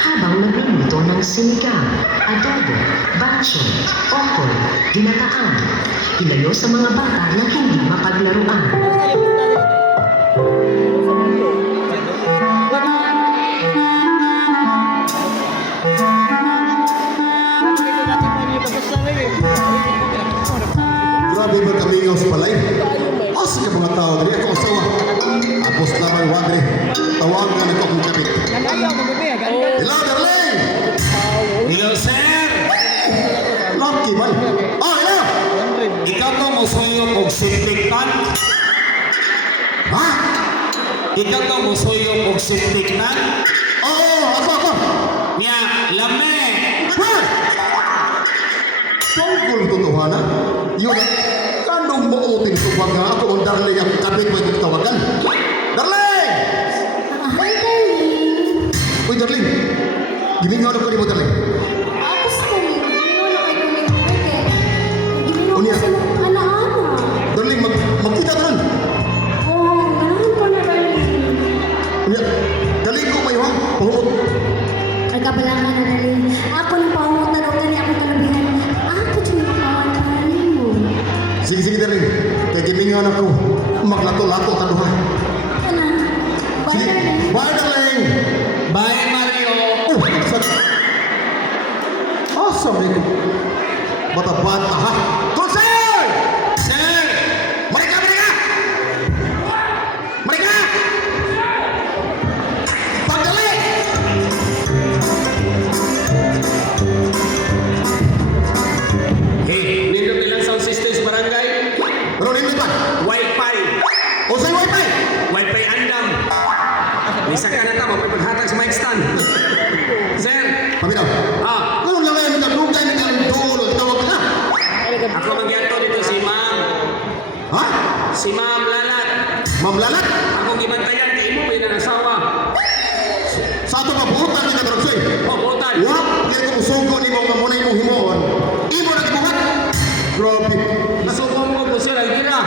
habang nagluluto ng sinigang, adobo, batchoy, okoy, ginataan. Ilayo sa mga bata na hindi mapaglaruan. Grabe ba kami ngayon sa balay? Asa ka mga tao dali ako asawa. Apos naman wadre. Tawagan ako kung kapit. Hello, darling! Hello, sir! Lucky man. Ah, hello! Ikaw to musuyo kong septic tank? Ha? Ikaw to musuyo kong septic tank? Oo, ako. Nya, lame! Ha? Tungkol totohanan. Yun, kanong mauting subang nga ako ang darling ang kapit mo yung tawagan. Darling! Hi, darling. Uy, darling. Gimingaw na ko ni mo, darling. Ako sa darling. Ano na kayo may pwede? Ginawa ko Unya. sa ana-ana. Darling, magkita ka rin. Oh, ganahan ko na, darling. Unya, darling ko may wang. Pahumot. Nagkabalangan na, darling. Ako na pahumot na daw gani ako kalabihan. Ako dyan yung kawan ka, darling mo. Sige, darling. Kaya gimingaw na ko. Maglato-lato taluha. Ano? Bye, Sige. darling. Bye, darling. Bye, Mario! Oh, awesome, Nico. Bata bata, ha? Konsel! Sir! Mereka! Mereka! Pagdali! Hey, nindot nilang sound system sa barangay? Pero nindot ba? Wi-Fi! O sa'yo wifi? Wi-Fi andam! Isa ka na tamo, may paghatag sa mic stand. Sir! Paminaw. Ah, Ano lang ngayon, nagdugay na kang dulo, tawag ka na. ako magyanto dito si Ma'am. Ha? Si Ma'am Lalat. Ma'am Lalat? Ako gibantayan kay mo pinangasawa. Sa ato pa, buhutan ka na rin, Oh, butan. Wap, kaya kung sugo ni mo, mamunay mong himoon. Imo na kibuhat. Grabe. Nasuko mo ko sir Algira.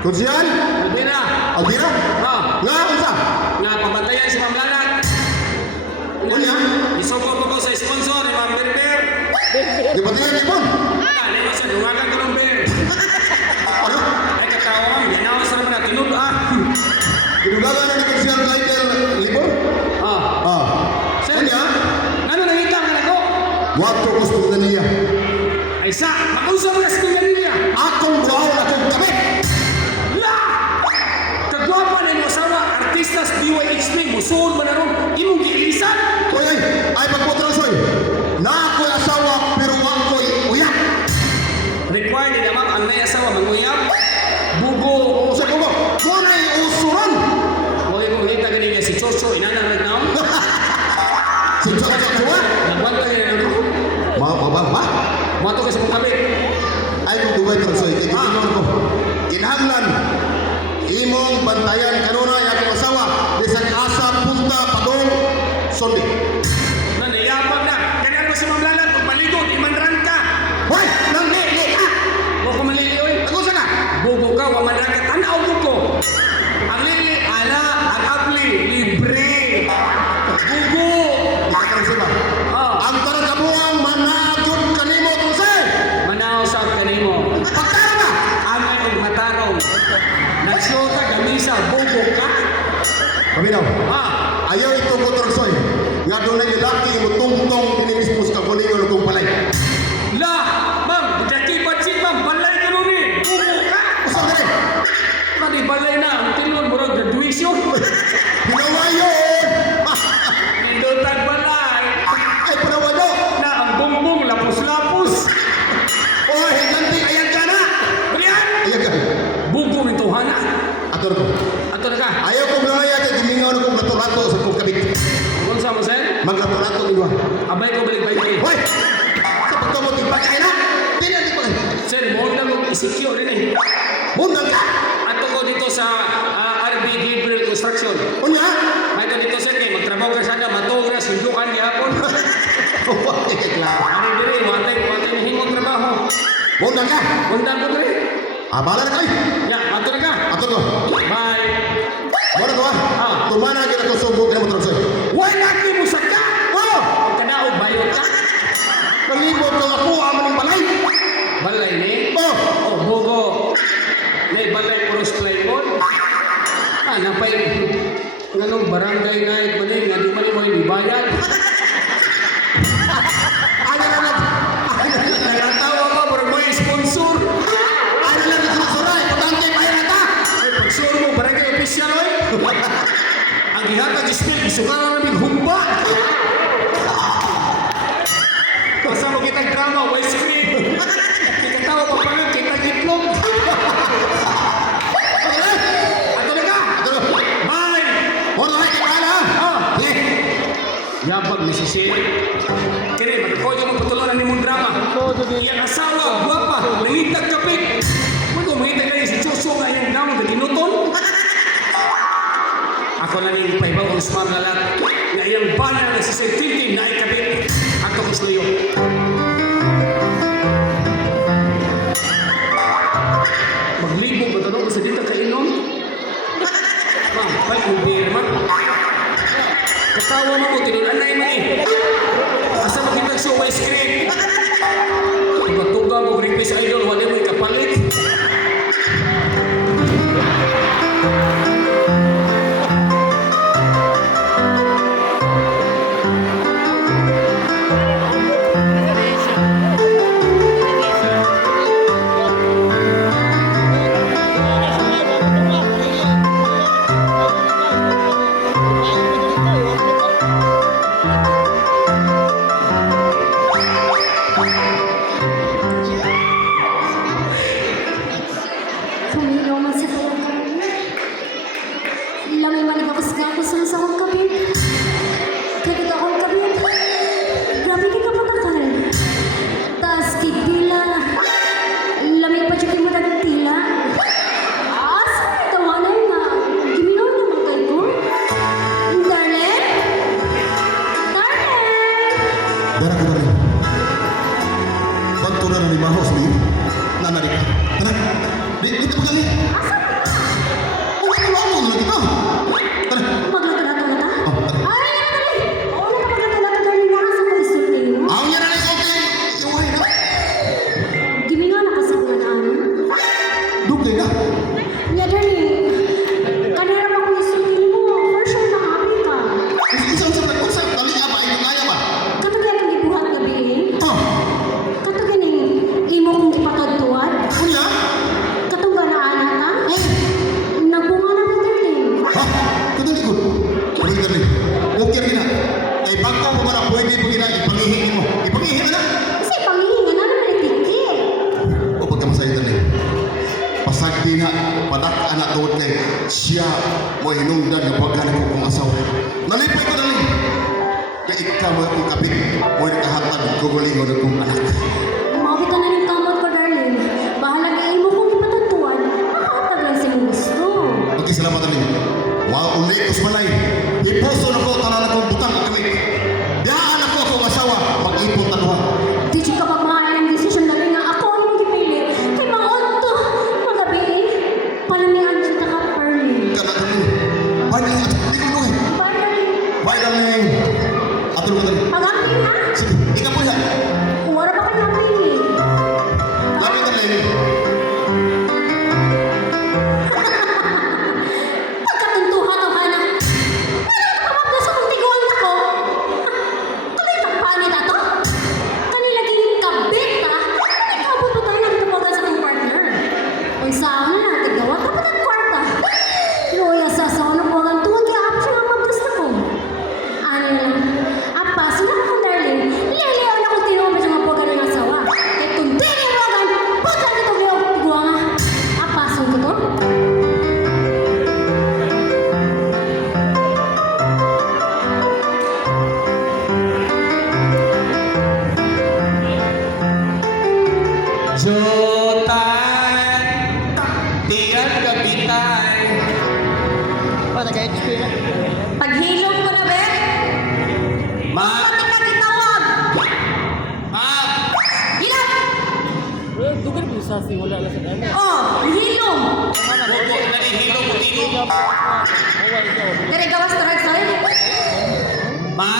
Konsyal? Algira. Aldira? Ah, Nga, unsa? nga pabantayan si Ma'am Lalat. Unya? Isuko ko sa sponsor ni Ma'am Berber. Di ba tiyan ipon? Ah, di ba siya dungagan ko ng Ber. Ano? Ay katawa ma'am, ginawas na naman na tinud ah. Ginugalan na ni Konsyal Kaitel Libor? Ah, Ah. sir. Unya? Ano nangita ka na ko? Wato gusto na niya. Ay sa, makusap ka sa niya. Akong buhaw na kong kabit. La! Kagwapa na yung asawa, artistas DYHP, musuon man na ron, imong giilisan. Uy, ay pagputra soy. Na ako'y asawa pero ako'y uyak. Required din naman ang may asawa manguyab. Bugo. O sa kumo, kunay usuran. Huwag mo ngita ganyan niya si Chocho, inanang nagnaw. Si Chaka Kuwa. Nagwanta ganyan ako. Ma? Mato ka sa mong kabit. Ay kung duway transoy, kaya gininon ko. Kinahanglan. Imong bantayan kanunay akong asawa. Bisan asa punta padong Sunday. Nanayapag na. Ganyan mo si Ma'am Lalat, kung maligo, di man rang ka. Hoy! Nang lili ka! Huwag ko malili, oy. Ako sa ka? Bugo ka, waman rang ka. Tanaw mo ko. Ang lili, ala, ang apli, libre. Bugo. Ikakarang siya ba? Ah, Ang tarang kabuang managod kanimo tunsay! manaw sa kanimo. Pagkara ba? Amay og matarong. Nagsyota, gamisa, bugo ka. Paminaw, Ah, ayaw ito ko transoy. Nga doon na yung laki mo tungtong dinimismo sa kagulingon kong palay. la, ma'am, dati patsit, ma'am, balay ka nun eh. Bugo ka. Usa ka rin? Madi balay na, ang tinun, murag graduation. Ginawa yun! Nindotag balay. Ay, panawa nyo! Na ang bumbong, lapos-lapos. Oy, nanti ayan ka na! Brian! Ayan ka. Bugo ng tuhana. Ato na ko. Ato na ka. Ayaw kong nangaya kay gumingaw na kong lato-lato sa kong kabit. Kung sa mo, sir? Maglato-lato ni Juan. Abay ko balik-balik. Hoy! Sa pagkamot yung pagkain na! Hindi pa kayo. Sir, mo na mo isecure rin eh. Mundan ka! Ato ko dito sa RB Gabriel Construction. Unya! May ito dito, sir, kay magtrabaho ka sana, matogras, sundukan, gihapon. Huwag lang. Ano dire, watay yung himong trabaho. Mundan ka! Punta ko dire. Bala na kayo! Ya, ato na ka. Ato to. Bye. Muna to ha? Tumana kita ko subok na mo transoy. Why lagi mo sa ka? barangay night man eh, nga di man mo ibayad. Ano na nagatawa ka, parang may sponsor. Ano na nagsusuray, patante bayan na ta. Ay, pagsuro mo, barangay official, oy. Ang gihatag ispil, isukaran namin humba. Basta mo kitang drama, way screen. Ikatawa pa pa lang, kitang itlog. Ato na ka! Bye! Wala ay kaya Yapag ni Sisil. Kini, magkakoy ka magpatulonan ni mong drama. Iyang asawa, guwapa, nangitag kapit. Kung mangitag na yung si Joshua nga yung damang na ginuton. Ako na ning paibaw ang smart na lahat. Nga iyang bana na si Sentintin na ikapit. Ako ko sluyo. Maglibog ba tanong sa dito kainom? Ma'am, balik mo beer, ma'am. Katawa mo ko, tinulanay mo eh. Asa mo kitang show ice cream? Tuga-tuga mo, request idol, wala mo ikapalit. Kumino man sa kanya. Lamay manigakas nga ako sa akong kabit. Kagit akong kabit. Grabe di ka patakal. Taas tila. Lamay pa dyan mo dagang tila. Asa tawanan na. Giminaw naman kay ko. Darling? Darling? Dara ko dali. Bantu na ni Mahos ni. Nana di. Nana. Di pa gali. Uy, ano mo lagi to? Tara. Maglatulata-lata? Ay, dali! Oo, maglatulata darling na asa ko isulti mo. Ang yan na okay. Iway na. Gimingaw na kasi ko na ano. Dugay na. Ya, darling. Kanina pa ko isulti mo. For sure na happy ka. Isang sa pagkaksa. Dali nga ba? Ikaw kaya ba? Katugay kang ibuhat gabi eh. Oh. Katugay ning imo kong ipatagtuan. Kuya? Katugay na anak ka. Nagbunga na ng darling. Ha? Kadali ko. Uy, dali. Okay rin na. Kay bangka mo para pwede mo gina ipangihin mo. Ipangihin na. Kasi panghihinga na naman ang tikit. O pagka masaya dali. Pasagdi na. Padak anak tuwad kay siya mo hinungdan ng pagkana ko kong asawa. Nalipay ko dali. Kaya ikaw mo akong kapit. Mo nakahatag kugulingon ng kong anak. Umabot na ng kamot ko, darling. Bahala ka imo kong ipatagtuan. Makatag lang sa gusto. Okay, salamat dali. Wow, ulit ko sa malay. Ipuso na ko tanan akong butang kami. Daan ako akong asawa. Mag-ipon tanuha. Di siya kapag mahal ng desisyon namin nga ako ang magipili. Kay mga onto, magabi, palamihan siya ka, Perlin. Kana kami. Bye, at di ko nuhay. Bye, darling. Bye, darling. Atul mo dali. Pag-amin ha? Sige, ikaw po yan. Wala pa kayo namin. Lapit darling. Pagkatuntuhan o hana. Wala ka pamagda sa kong tiguan ako. Tuloy kang pangit ato. Kanila kini kabit ha. Ikaw puputan ng tapagan sa kong partner. Kung saan na natin gawa ka pa ng kwarta. Luya sa asawa ng buwangan tuwag kaya ako siya ang maggusto ko. Ano lang. Apa, sila ko darling. Liliyaw na kung tinuwa pa siya ng buwangan ng asawa. Kaya kung di niya buwangan, putan ito liyaw tiguan ha. Apa, saan ko to? Jotan, tiyan kapitan. Paghilom ko na, be. Ma, Pati ka kitawag. ma, Hilom! Dugan mo sa si wala na sa kanya. Oh, hilom! buko na ni Hilo Putino. Dari gawas tarag sa rin. Ma,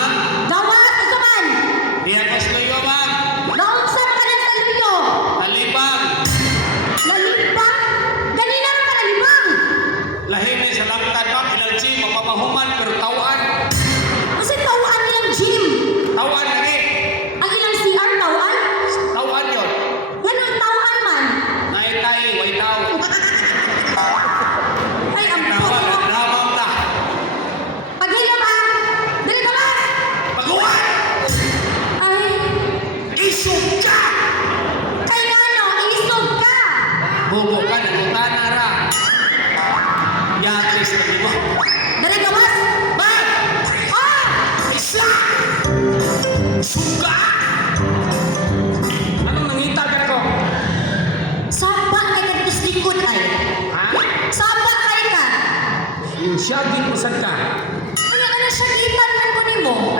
Gawas! Ito man! diyan mas luyo, ma. Naunsa ka ng taluyo! Talibang, Nalipang! Ganina ka nalipang! lahim ni sa langtan, ma. Ilalchi, mapamahuman, pero tawa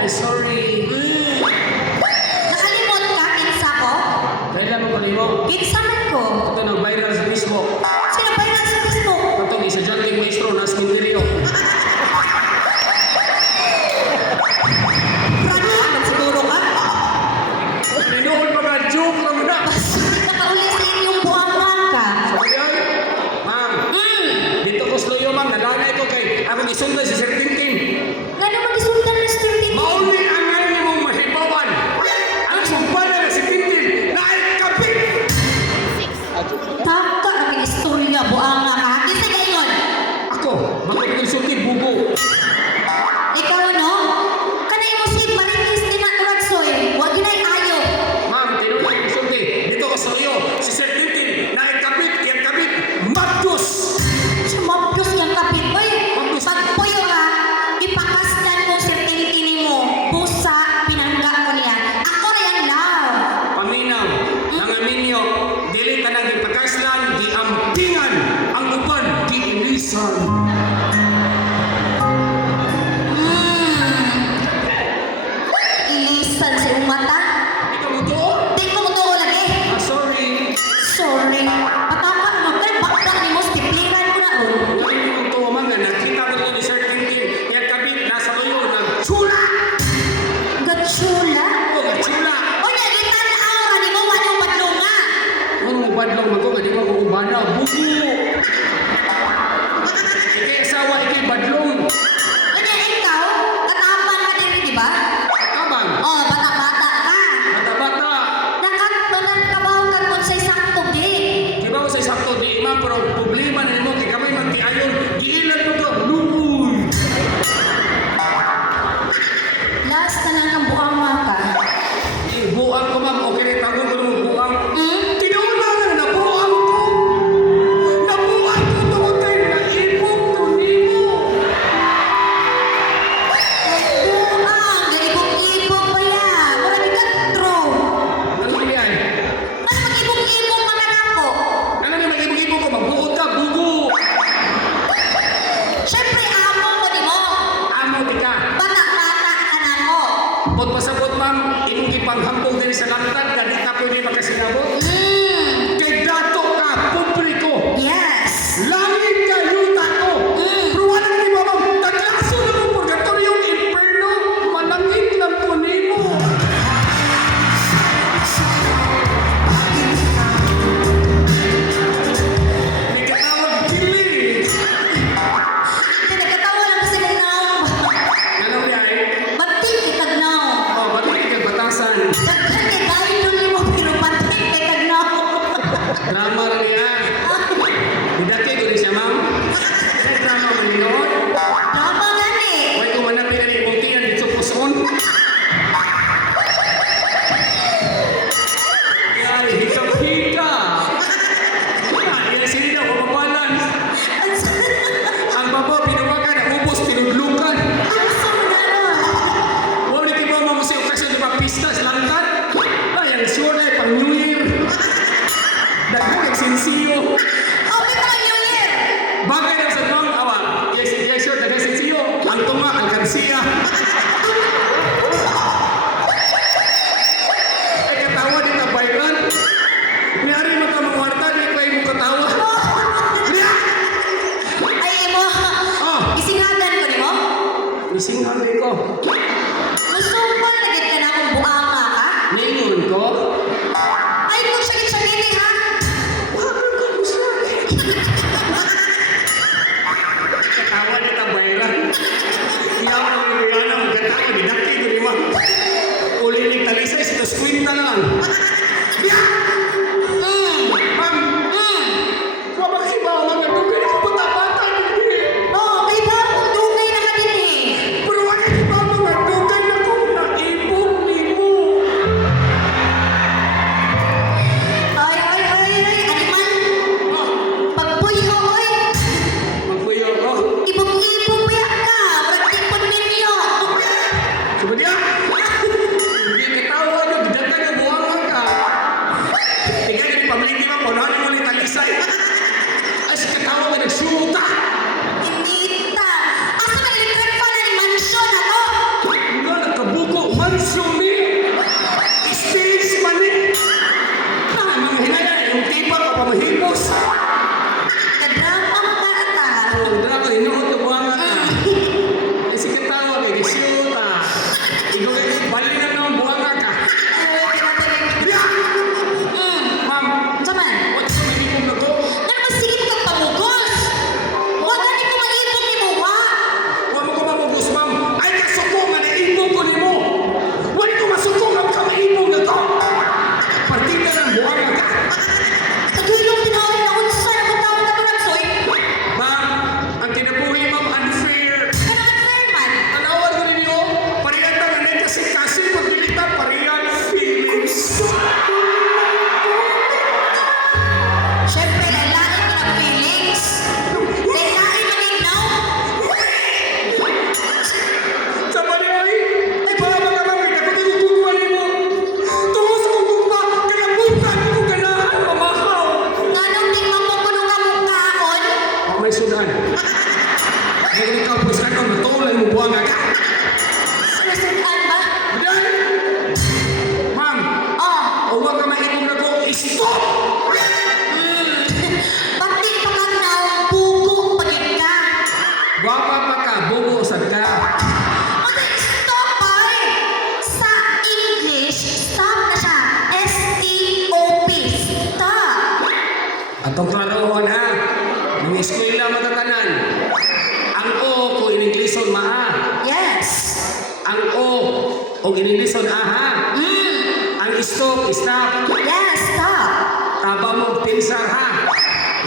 sorry. Nakalimot ka, kinsa ko? Kailan mo kanimo? Kinsa man ko? Ito nag-viral sa Facebook. Sino ba yan sa Facebook? Ito ni sa John King Maestro na Sminterio. Prado ka, siguro ka? Pinuhol pa ka, joke lang na. Nakauli sa inyong buwangan ka. Ayun, ma'am. Dito ko sloyo, ma'am. Nalanay ko kay ako gisundan si Sir Tintin. Nga naman isundan na Mr. Titi. Mauli ang ngayon mong mahibawan. Ang sumpana na si Tintin na ay kapit. Taka ang istorya, buanga ka. Kinsa gayon? Ako, makapagsulti bubo. Ikaw ano? Kanay mo si Maritis di Maturagsoy. Huwag yun ay ayo. Ma'am, tinulong ko sulti. Dito ko sloyo. Si Sir Tintin na ay kapit. Yan kapit. Magdus. Sumapyos yung kapit. Uy, Mapyos. pagpuyo ha, ipakasdan mo si Tintini mo. Pusa, pinangga mo niya. Ako na yan now. Paminaw, nangaminyo, dili ka nang ipakaslan, giampingan, ang uban, giinisan. Ilisan sa iyong mata. Ikaw mo to? Di ko mo to lagi. Sorry. Sorry. Patapak mo. Kaya bakit ni mo, stipliran ko na oh. Hindi ko to, man, nakita ko na ni Sir Tintin, yan kabit, nasa tuyo, nagtsula! Gatsula. O, nagtsula! O nagita na aura ni mo, walang badlonga. Ano mo badlong ako, nga di mo kumbana, buko! Ikay asawa, ikay badlong! O niya, ikaw, katapan ka din, di ba? Abang, Oh, bata-bata ka. bata-bata! Nakakabaw ka kung sa'y sakto, di. Di ba ko sa isang to, di man, pero problema na mo, kay kamay magtiayon, giilan mo ka, luoy! Last na lang ang buanga ka. Buang ko, ma'am, okay rin, tago ko naman buang. Hmm? Tinuuna na, nabuang ko! Nabuang ko, tungkol kayo, naipong to, nimo! Buang, ganibog-ibog pa yan. Wala di katro. Ano yan? Ano mag-ibog-ibog ka na ako? Ano na mag-ibig-ibig ko? Magbuod ka, bugo! Siyempre, amo ko di mo. Amo di ka. Bata-bata ka na ako. Pag pasabot, ma'am, imong ipanghambog din sa lantad ka, di ka pwede makasinabot. Kay dato ka, publiko. Yes. Langit ka, yuta ko. Pero wala ni ba, ma'am, taglaso na mo, purgatoryong inferno, malangit lang po nimo. May katawag Chili. Nagkatawa lang kasi ng naong. Ano yan? Batik kitag naong. Oh, ba't hindi ka batasan? Daghan kay tayo nun ni mo, pero batik kitag naong. Drama lang yan. Didaki ko rin siya, ma'am. Ay, drama man yun. Tama nga ni. Huwag ko manapin na rin buntingan dito po son. Yan, hika-hika. Yan, sili na, kumabalan. Ang baba, pinuwagan, ubos, pinudlukan. Ang sunda nun. Huwag ni kibaw mo sa okasyon di ba pista sa langkat? Ay, ang sure na, pang New Year. Daghan ang sensiyo. Okay pa New Year. Bagay lang sa bang awa. Yes, yes, sure, daghan sensiyo. Ang tunga, ang kansiya. Ay, katawa din ka, Bayran. Niyari mo ka mga warta, di pa yung katawa. Niya! Ay, mo. Isingagan ko ni mo. Isinghan din ko. Musumpal na gid ka na kung buanga ka. Ningon ko. Ay, kung sakit-sakit ha. Katawa din ka, Bayran. Iyaw na mo yung yana, magkatawa, dinaki ko ni Ma'am. Uli ni talisay, sa screen na lang. Niya! Ma'am! Huwag magsibaw, ma'am. Nagdugay ko bata-bata. Oh, may bagong dugay na ka din eh. Pero wala ni Mama, nagdugay na ko. Naipong nimo. Ay, animal. Pagpuyo, oy. Magpuyo ko. Ibog-ibog ya ka. Berarti pun ninyo. sumi. Stage man eh. Mga hinaya, yung tipa ka pa mahimos. Kadrama mo ka ata. Ang drama, hinuot na buha nga ka. Kasi katawa, kay Disyuta. Ikaw kay bali na naman buha nga ka. Ma'am, Saman, what's the minimum na ko? nagmasigit kang pamugos. Huwag ka nito mag-ipon ni Buwa. Huwag mo ko mamugos, ma'am. Ay, kasuko nga na ibong ko ni mo. Huwag ko masuko nga ka maibong na to. Partida ng buha nga ka. Pagulong tinawag na kung saan ako tawag na panagsoy. Ma'am, ang kinabuhi, ma'am, unfair. Kanang unfair man. Tanawan ko ninyo, pariyan na nga kasi pagdilita, pariyan feelings. Siyempre, kailangan ko ng feelings. Kailangan malinaw. Sa pariyan, ay para makamamit ako tayo kukuma mo. Tuhos ko kukuma, kinabutan ko ganahan, mamahaw. Nganong di mamukulo ka mukhaon? Oh, may sudan. Ngayon ikaw, pues ka nung natulay mo buwang aga. Sinusundan ba? Bidan! Ma'am, Oh, o huwag ka maipong na ko, stop! pati pagkanaw, bugo pagin ka. Wapa pa ka, bugo usad ka. Ano yung stop ay? Sa English, stop na siya. S-T-O-P. Stop. Atong klarohon ha, ng eskwela matatanan. Ang O ko in-Ingleson maa. Yes. Ang O o in-Ingleson aha. Ang stop, stop. Yes, stop. Taba mo pinsar ha.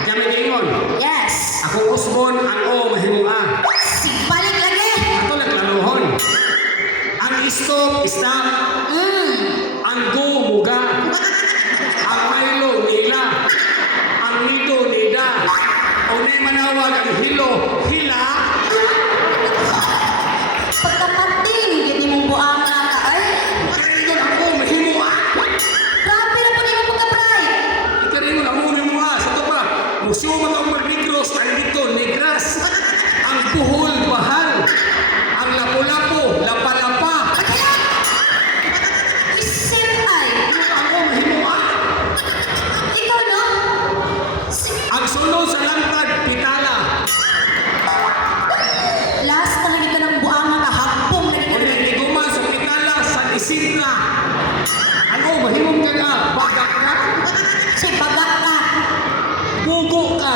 Kami ngayon. Yes. Akong usbon, ang O mahimong A. Sigbalik lagi. Ato nagklarohon. Ang stop, stop. Ang go, muga. Ang Milo, nila. Ang nido, nida. O na manawag ang hilo, hila. Pagkapating, hindi mong buang na ka ay. Ikaringon ako, mahimo ah. Grabe na po din mo pagka-pry. Ikaringon ako, mahimo ah. Sa ito pa, museum mga umagbigros, ang dito, negras. Ang buhol, bahal. Ang lapu-lapu, lapa-lapa. Kaya, isip ay. Ako, mahimo ah. Ikaw, no? Ang sunod sa langkad, pitala. Last na hindi ka ng buang na kahapong na O hindi na iguma sa pitala, sa isinga. Ako, mahimong ka nga, bagak ka. Si bagak ka. Bugo ka.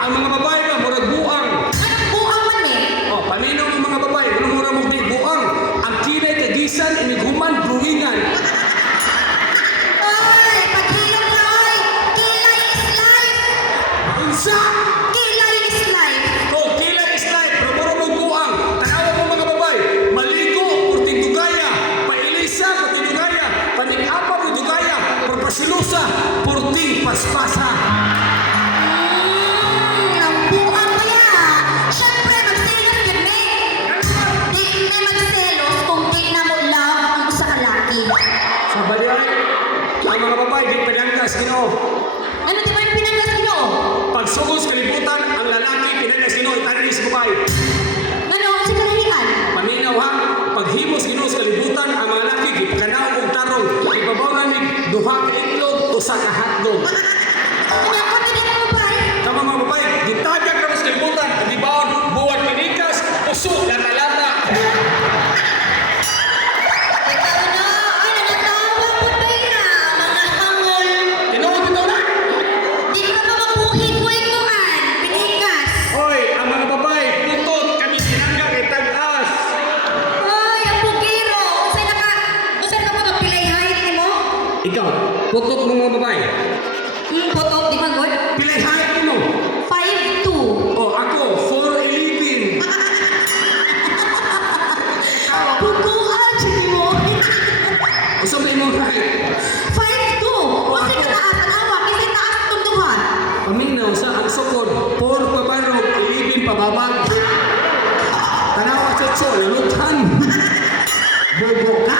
Ang mga babae na murag buang. Anong buang man eh? Oh, paminaw ng mga babae, ano mura mo di buang. Ang kinay kagisan, iniguman, bruingan. Ay, paghilom na ay. Kilay is life. Unsa? Kilay is life. Oh, kilay is life, pero mura mo buang. Tanawa mo mga babae, maligo, purting dugaya, pailisa, purting dugaya, panig-apa mo dugaya, purpasilusa, purting paspasa. Ang buang mo yan. Siyempre, magselos yun eh. Di hindi magselos kung di na mo love ang usa ka laki. Sa balay, ang mga babae, di pinanggas, Ginoo. Ano di ba yung pinanggas mo? Pagsugos kalibutan, ang lalaki, pinanggas, Ginoo, itanis babae. Ano, sa kalahian? Paminaw ha, paghimos Ginoo sa kalibutan, ang mga laki, gipakanaw og tarong, ibabaw na ni duha ka itlog, usa ka hotdog. Ano, kung hindi na mo ba eh? Tama mga babae, gitagag na sa kalibutan, di ba, buwan pinikas, puso, lata-lata. Ikaw na, ay nanatawa po ba na, mga hangol. Ginoo, bitaw na. Di ka pa mabuhin mo ikuan, pinikas. Hoy, ang mga babae, putot, kami tinanggang itag-as. Ay, ang bugiro. Usay ka po na pilay height mo? Ikaw, putot mo mga babae. Potok, di ba, God? Pilay height mo. 5'2". O ako, 4'11". Bukuan, sige mo. O sabi mo height. 5'2". Kasi ka naatanawa, kasi taas tunduhan. Paminaw sa ang sukod, 4 pabarog, 11 pababag. Tanawa sa tso, laluthan. Bobo ka.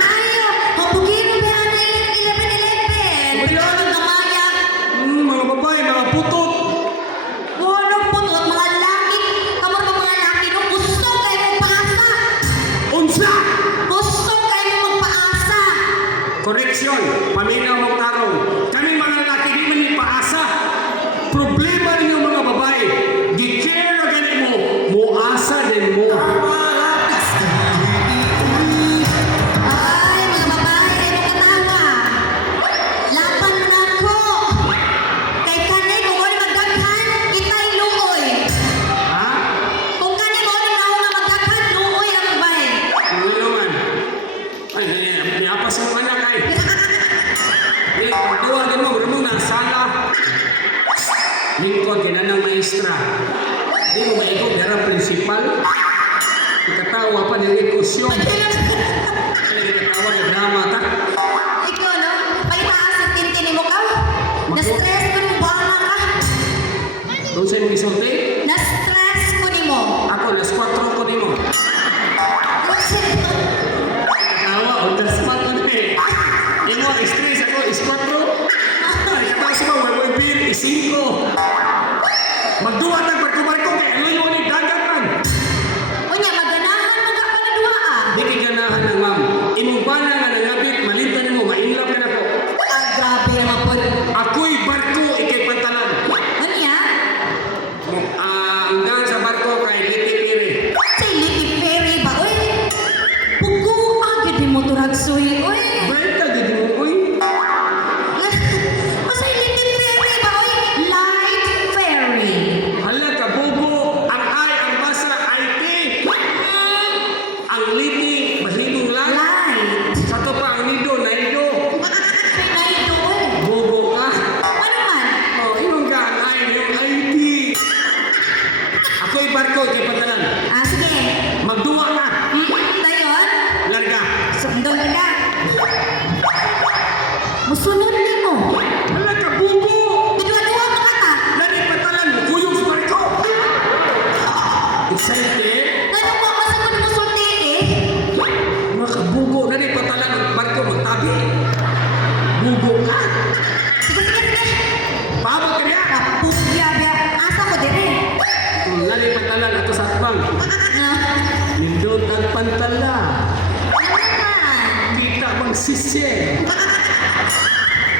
Ayo, ang bugiro ba na 11-11? Pero ang namayag, Mga babae, mga putot. walang putot, mga laki. Kamar ka mga laki, no? Gusto kayo mo pa. edukasyon, paminaw mong tarong. Kami mga lalaki, di man ni paasa. Problema ninyo mga babae, gi-care na ganit mo, muasa din mo. Ay, mga babae, ay nakatawa. Lapan na ko. Kay kanay, kung wala magdaghan, kita'y luoy. Ha? Kung kanay, kung wala na magdaghan, luoy ang babae. Ano naman? Ay, niyapas mo anak ay. Tawagan mo, marunong na sala. Lingkod, kinanang maestra. Di mo maikot, darang prinsipal. Ikatawa pa ng ikusyon. Kaya ikatawa ng drama ta. Ikaw, no? Palitaas ang tintini mo ka. Na-stress ko ni buwana ka. Doon sa imong isulti, Na-stress ko ni mo. ako na squad ko nimo. Tawa, under spot ko ni. Imo, stress ako, squad ro. Ikatawa sa mga boy bill, isingko. Magduwa ng barko-barko kay Luyo ni Dagatan. Unya, maganahan mo ka panadua ah. Di kay ganahan ng ma'am. Imong bana nga nangabit, malintan nimo, mainlap ka na ko. Ah, grabe naman po. Ako'y barko, ikay pantalan. Unya, Hanggang sa barko kay Liti Piri. sa Liti Ferry ba, uy? Pugo, agad ni mo turagsoy, uy. Benta, di mo, uy. Masa Liti Ferry ba, uy? Light Ferry. Hala ka, bobo. Ang ay, ang basa, IT. Ang Liti, masigong lang. Light. Sato pa, ang nido, naido. Pinay doon. Bobo ka. Ano man? Oh, yung ka, ang ay, yung IT. Ako'y barko, ikay pantalan. Ah, sige. Magduwa na. Dayon, Larga. sundol ka. Musunod ni mo. Hala ka, bobo. Bidua-dua ka ka. Lari pantalan, kuyong sa barko. Excited? Ganun mo ako sa kung musulti eh. Mga kabugo na rin patalan ng barko magtabi. Bugo ka. Sige, sige, sige. Pabot ka niya. Kapugya, biya. Asa ko dire. Kung lali patalan ato sa akbang. Nindot ang pantala. Kita bang sisye.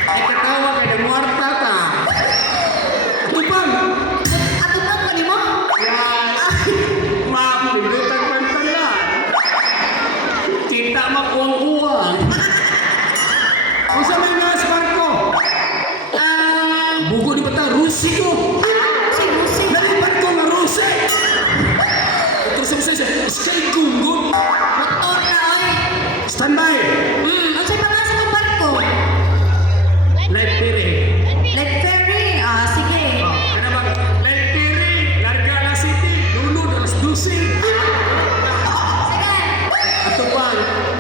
Ay katawa ka na muarta ka. Ato bang? Ato ba ko ni mo? Yan. Ma'am, nindot ang pantala. Kita makuwang-uwang. Kung sa may nasa barko. Bugo di bata, Rusi ko. Sige. Nalipat ko nga Rusi. Terus saya skate gunggong. Motor na, oy. Standby. Ang sa'yo pa nga sa kong barko. Light piri. Let ferry. Ah, sige. Ano ba? Light piri. Larga na city. Lulod alas 12. Sige. Ato pa.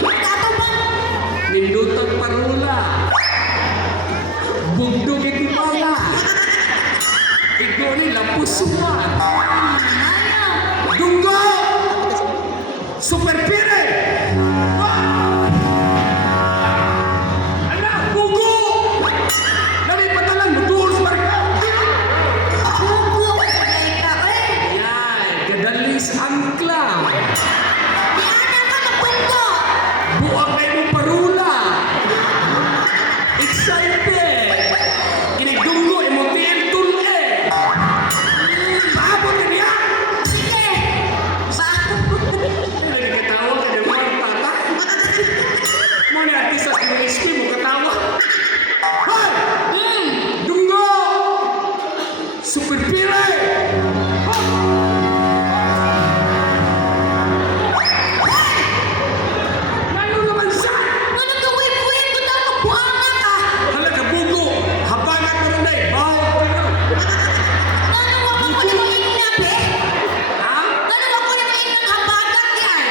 Ato ba? Nindutang parula. Bugdog iti pala. Ito ni lapusuan. Ano? Dunggo. Super pire. Anak, bugo. Lali patalan, buduol sa barko. Bugo. Sige ka, oy. Yan, kadalis angkla. Di anak ka magbugo. Buang na imong parula. Excited. Inigdunggo, imong tientun eh. Paabot ka niya. Sige. Nagkatawa ka ng mga tata. Muna artistas ng HQ mo katawa. Hoy! Dunggo! Super pire! Lalo naman siya! Ano ka, wait, kung daw kabuanga ka. Hala ka bugo! Habangan mo rin eh! Bawal ka na! Ano mo ako na mag-inap eh? Ha? Ano mo ako na mag-inap habagat yan?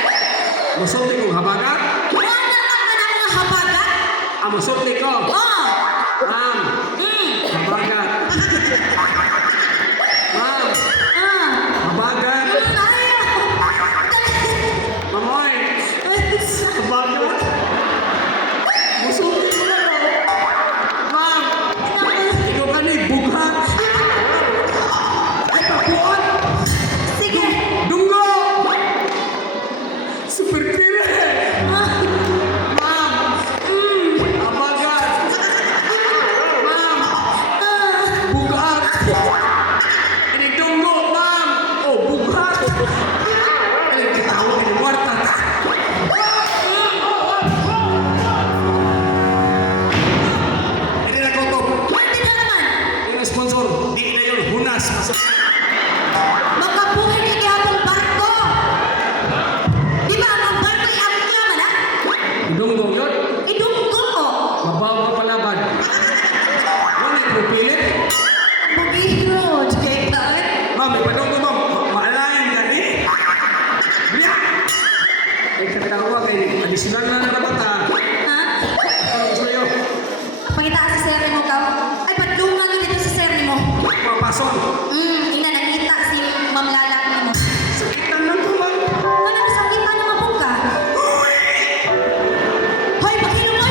Masulti kong habagat? Wala ka man ako ng habagat? Masulti ko! Oh! Ma'am! Habagat! Ma'am! Ah! Habagat! Ayaw! Mamoy! Habagat! Masulti ko na no! Ma'am! Ikaw ka ni bughat! Ay papuan! Sige! Dunggo! Super pire! Ah! Ma'am! Habagat! Ay katawa kay additional na naman ta. Ha? Ano gusto niyo? Pangita ka sa serve mo ka. Ay, padlungan ka dito sa serve mo. Mapason. Ina, nakita si Ma'am Lala mo. Sakitan lang ko man. Wala na sakit pa naman po ka. Hoy, paghilom mo!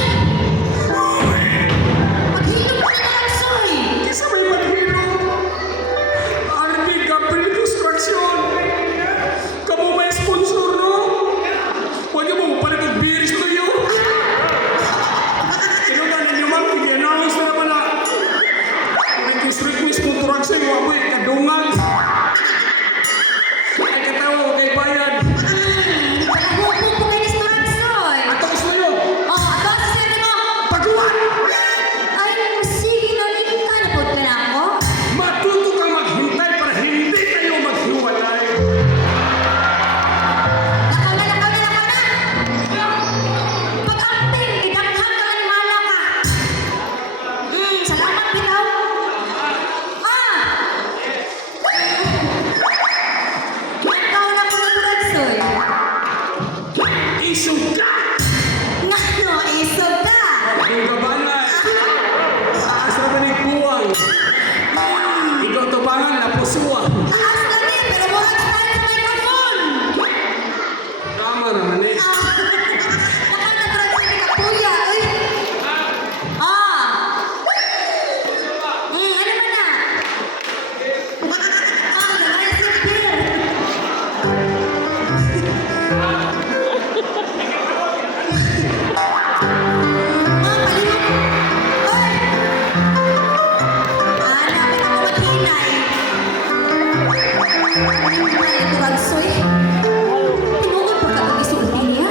Paghilom mo na lang, soy! Kisa may maghilo. RD Gabriel Construction. Kamu may sponsor, no? Huwag niyo mo pala kag-beers to you. Kinunan ninyo man, i-announce na naman na. Request construction, waboy, kadungan. Ay katawa, kay bayad. Pagkahupo po kayo sa soy! Ato gusto niyo. Oh, ato sa serve mo! Pagkuhan! Ay, sige na rin ka. Napod ka na ako? Matuto kang maghintay para hindi kayo maghiwalay. Lakaw na, lakaw na, lakaw na! Pag-acting, idanghan ka ng mala ka. Salamat, bitaw. Ikaw na po na soy. Isog ka! Nga no, isog ka. Ang gabanay. Taas na ba buwang? Ikaw tubangan na pusuan. Taas na din, pero murag style sa microphone. Tama naman eh. Nakanatrag sa mga kuya, uy. Ano man na? Nagaya si Pierre. Palimot. Uy! Hanapin ako maghinay. Ito ragsoy. Tinuod pa ka kang isulti niya.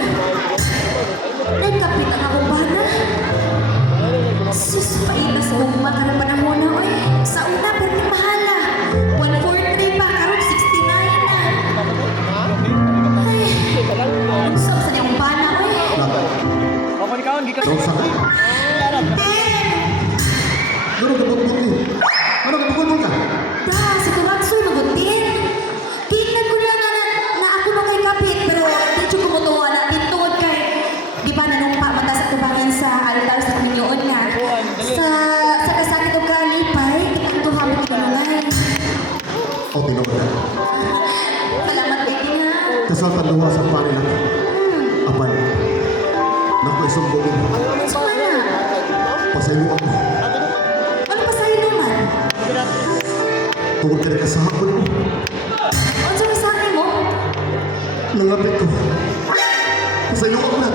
Nagkapit ang akong bana. Sus, paina sa hugma ka ng panahon na, oy. Sa una, pero di mahala. 143 pa, karong 69 na. Ay, ang sab sa niyong bana, oy. Ako ni kaon, gikas. Daw sa ka. Ben, Ano ka pagbuti? Ano ka pagbuti ka? da, si Turaksoy, magutin. Tingnan ko na ako nung kay kapit, pero di siya kumutuwa na tituod kay, di ba nanumpa mata sa tubangan sa altar sa Panginoon nga. Sa kasakit o kalipay, ito hamit tulungan. O tinuod ka. Salamat din nga. Kasaltan luwa sa panila. Apan. Naku isumbogin. So na, Pasayo ako. ano pa sa'yo naman? Tungkol ka na kasahapon mo. Ano sa masahe mo? Nangapit ko. Pasayo ako na.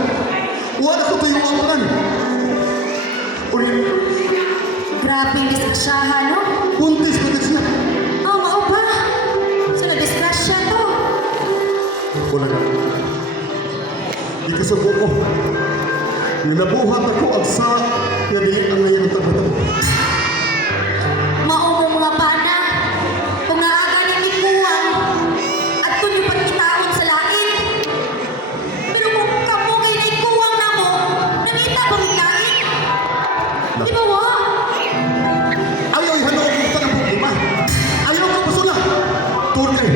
Wala ko tayo ako na. Ulit. Grabe yung disgrasyahan, no? Buntis ko siya. Oh, mao ba? So, na-disgrasya to. Wala ka. Di ka sa buko. Ninabuhat ako agsa nga dili ang ngayon ang tabatang. Mao mo mga bana. Kung naaga ni Mikuan, at kung yung pagkitaon sa lain. Pero kung kamo kay Mikuan na mo, nangita ba may lain? Di ba, wa? Ayaw ihanaw ko ka ng problema. Ayaw ka pasula. Turkey,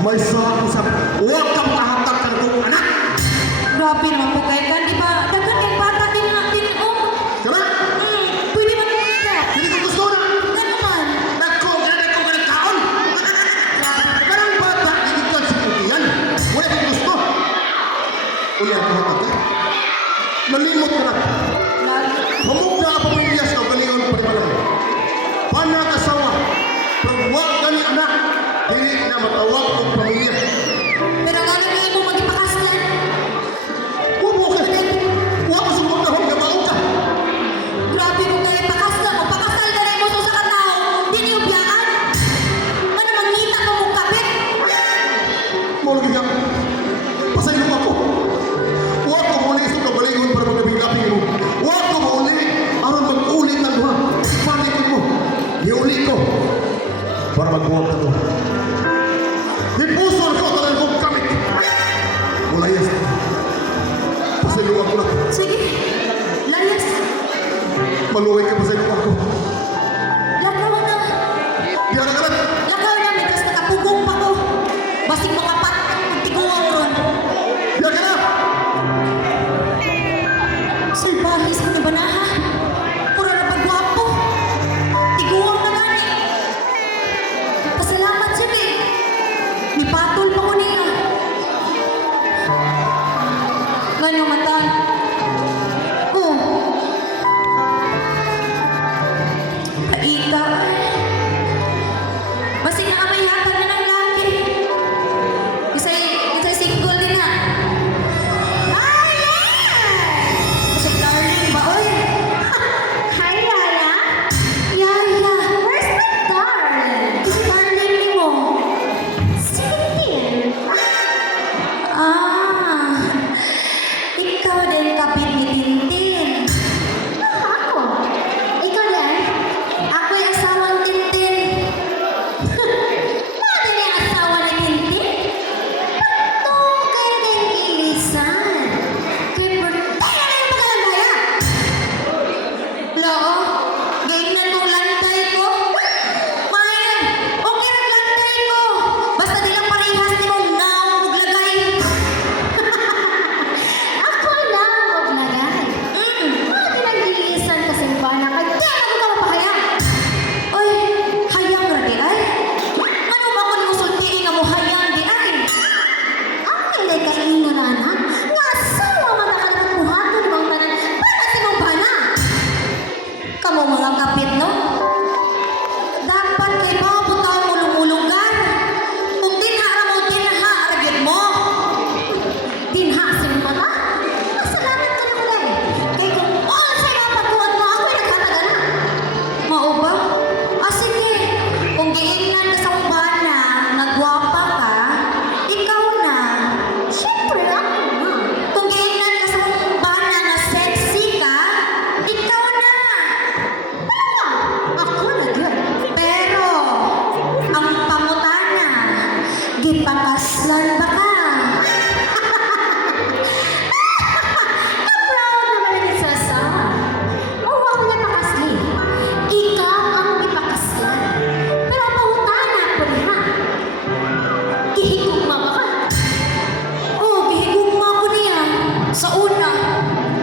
may sa usap. Huwag kang mahatag ka ng anak. Grabe naman po kayo kan. Di ba, dagan kay bata din natin, oh. Kaya, Pwede man kita. hindi ko gusto na. Ano man? Nagko ka ng kaon. Parang bata, hindi ka sa putihan. Wala kang gusto. Uli ang mahatag ka. Nalimot ka na. Hamog na ang pamilya sa galingon pa rin pala. Panag-asawa. Pero huwag ka ni anak. Hindi na matawag ang pamilya. Pero gano'n na mo magipakaslan. Huwag mo ka. Huwag mo sumog na huwag na maong ka. Grabe kung kayo pakaslan mo. Pakasal na rin mo sa katao. Di niyo biyaan. Ano mangita mo mong kapit? Mula ka. Pasayo ako. Huwag ko muli sa kabalingon para magkabing-kaping mo. Huwag ko muli. Aron mag-ulit na duha. Panikot mo. Iuli ko. Para magbuwag na to. Hipuso ko talang kong kamit. Mula yes. Pasayo ako na. Sige. Layas. Maluwi ka pasayo ako. Lakaw na. Di ka na. Lakaw na. Mitas nakapugong pa ko. Basig makapat. Tiguang ron. Di ka na. Ganyan mata. Oh. Ika. Basta nga may hatag na ng laki. Isa'y single din na. Ay, yeah! Isa'y darling ba, oy? Hi, Yaya. Yaya, where's my darling? Isa'y darling ni mo. Sige. Ah, ikaw din kapit ni Tintin. Ako? Ikaw din? Ako yung asawang Tintin. Ano yung asawa ni Tintin? Bato kayo kayong ilisan. Kaya portaya na yung magalandaya. Loo, ganyan mong lantay ko. Mayan, okay ang lantay ko. Basta di lang parehas ni mong naong lagay. Ako lang maglagay. Mga pinag-iisan kasi ba na kaya ako ka mapahayang. Oy, hayang ra di ay? Ano ba kung musultiin nga mo hayang di ay? Ang nilay ka ingon na anak, nga asawa matakalat buhaton mong tanan para si mong bana. Kamu mga kapit no? Dapat kay mga butaw mo lumulugan. Kung dinhara mo, dinha, aragyan mo. Dinha sin mata? Masalamat ka na ko dahil. Kay kung all sa napatuan mo, ako'y nagkatagana. Mao ba? Ah, sige. Kung giingnan ka sa ubana, nagwapa ka, ikaw na. Siyempre ako na. Kung giingnan ka sa ubana na sexy ka, ikaw na. Ako na yun. Pero, ang pangutana, gipakaslan ba ka? Na-proud naman ang isasa. Oo, ako na pakasli. Ikaw ang ipakaslan. Pero ang pangutana ko niya. Gihigugma ba ka? Oo, gihigugma ko niya. Sa una.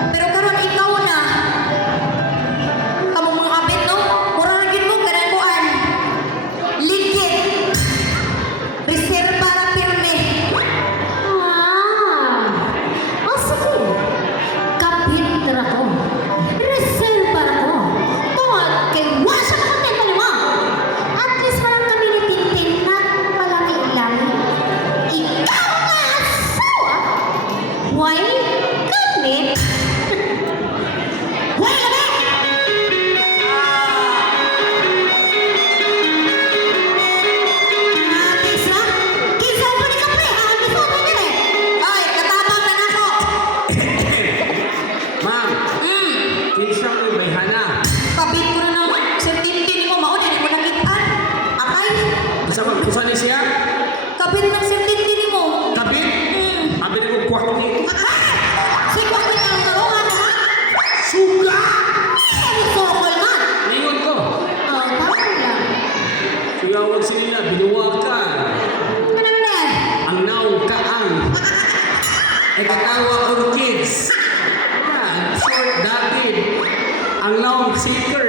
Pero karon ikaw na. Kamu mga kapit, no? Muragin mo, kanakuan. Ligit. Reserva na pirme. Ah, sige. Kapit na ko. Reserva na ko. Tungod kay wasa na kontenta ni mo. At least parang kami ni Tintin na palami-lami. Ikaw na asawa. Why? Kapit? Why kapit? Habis na? Kinsa pa ni kapit? Habis na ba niya eh? Oy, katabang na nako. Ma'am, kinsa mo may hana? Kabit ko na ng Sir Tintin mo, mauna di mo nakitaan. Akay, Asa man kusa ni siya? kabit ng Sir Tintin mo. Kabit? Abi na ko kwak ni. Si Kwakit ang tarungan ha? Suga! Ano sokol man? Ningon ko. Bakit lang? Siyawag sila, binuwag ka. Ganun na yan. Ang naong kaang. Ikatawa orchids. Yan, short dated. Ang naong seeker.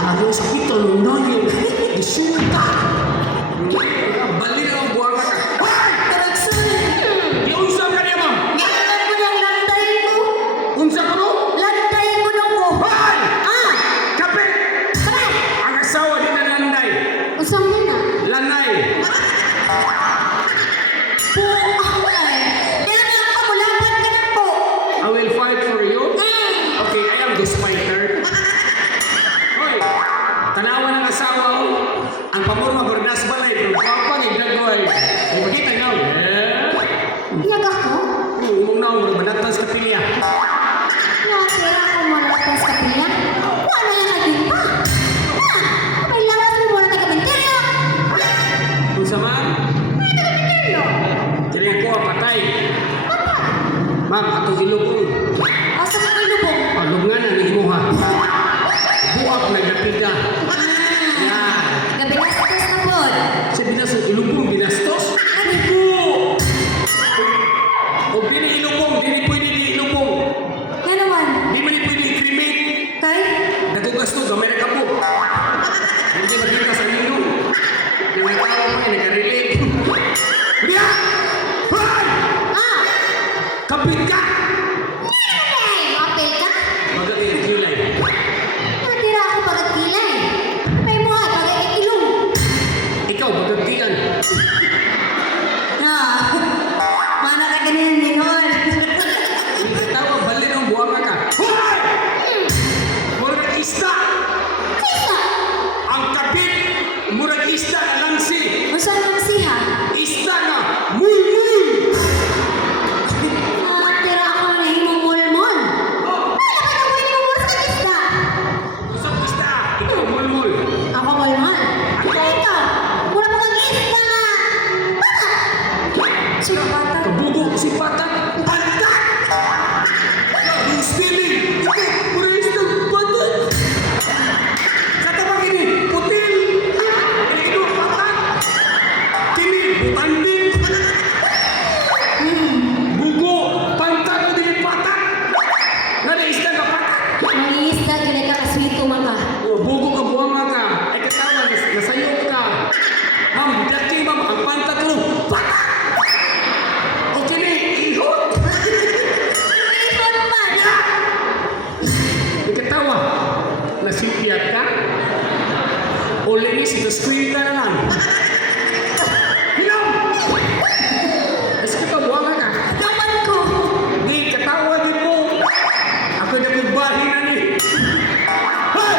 Ano sa pito, nung nayo. Isinta. Bali na ang buwang ka. Karagsun. Iunsa ka niya, ma'am. Ganun ko yung lantay ko. Unsa ko no? Lantay ko na ko. Hoy! Ah! Kapit! Sakay! Ang asawa din na landay. Usang din na. Lanay. Po ako ay. Kaya nga ako, laban ka na po. I will fight for you. Okay, I am this fighter. Hoy, tanawa ng asawa ko. Ang pamurma bernas balay, pero papa ni Dagoy. Ay, makita nga. Iyag ako. Umong na, umong manatas ka pilya. Natira ako malakas ka piya. Wala yung aging pa. May lawas mo muna taga-menteryo. Kung sa man, Taga-menteryo. kaya ko patay. Ma'am, atong ilubong. Asa mo ilubog? Lubngan na ni Imuha. Buak na napiga. Yan. Gabi-gastos na po. Sa binastos, ilubong binastos? Ano? O bini ilubong, dini pwede di ilubong. Nga naman. Di man pwede i-cremate. Kay? Nagkugas to, gamay na kapo. Hindi makita sa inyo. Yung tao mo yan, nag-relate. Biya! Hoy! Ah! Kapit Kabugo si Patak. Pantak! Yung stealing. Ito, pulis ng Patak. Katabang ini, putil. Ito, Patak. Kini, butanding. Bugo, Pantak o dili Patak. Nanaisda ka Patak. Mangisda, dyan ka kaswito maka. O, bugo ka buwang ka. Ay katawa, nasayop ka. Ma'am, dati ma'am, ang Pantak lo. Patak! O kini, ihot. Ikot man! Ikatawa, nasipiyat ka? O linis, ito screen ka na lang. Hilaw! As ka pa, buwanga ka. Naman ko! Di, katawa din mo. Ako na magbahi na ni. Hoy!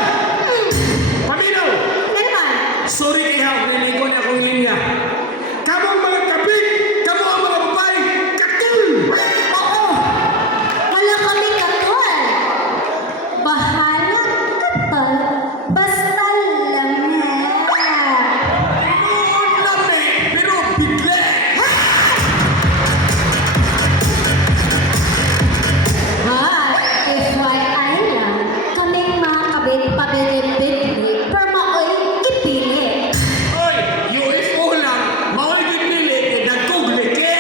Paminaw! Naman! Sorry kaya, niligo niya akong linya. Kamu ang mga kapit! Kamu ang mga babae! Katul! Oo! Wala kami katol! Bahala katol! Basta lamang! Noon namin, pero bigla! FYI lang, kaming mga kabit-pabit-bit-bit, permaoy kipili. Oy, UFO lang, mawal gipili, dagkog leke.